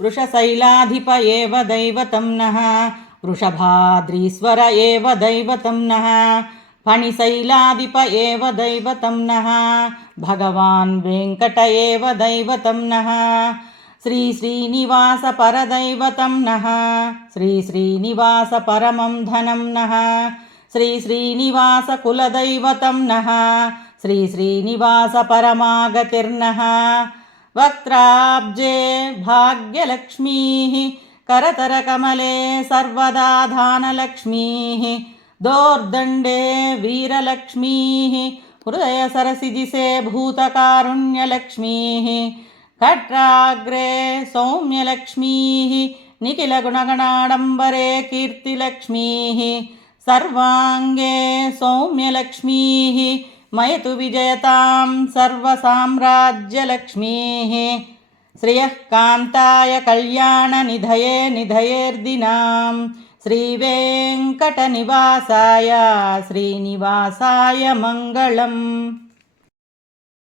वृषशैलाधिप एव दैवतं नः वृषभाद्रीश्वर एव दैवतं नः फणिशैलाधिप एव दैवतं नः भगवान् वेङ्कट एव दैवतं नः श्रीश्रीनिवास परदैवतं नः श्रीश्रीनिवास परमं धनं नः श्रीश्रीनिवास कुलदैवतं नः श्रीश्रीनिवास परमागतिर्नः वक्त्राब्जे भाग्यलक्ष्मीः करतरकमले सर्वदा धानलक्ष्मीः दोर्दण्डे वीरलक्ष्मीः हृदयसरसिजिसे भूतकारुण्यलक्ष्मीः खट्राग्रे सौम्यलक्ष्मीः निखिलगुणगणाडम्बरे कीर्तिलक्ष्मीः सर्वाङ्गे सौम्यलक्ष्मीः मयतु विजयतां सर्वसाम्राज्यलक्ष्मीः श्रियः कान्ताय कल्याणनिधये निधयेर्दिनां श्रीवेङ्कटनिवासाय श्रीनिवासाय मङ्गलम्।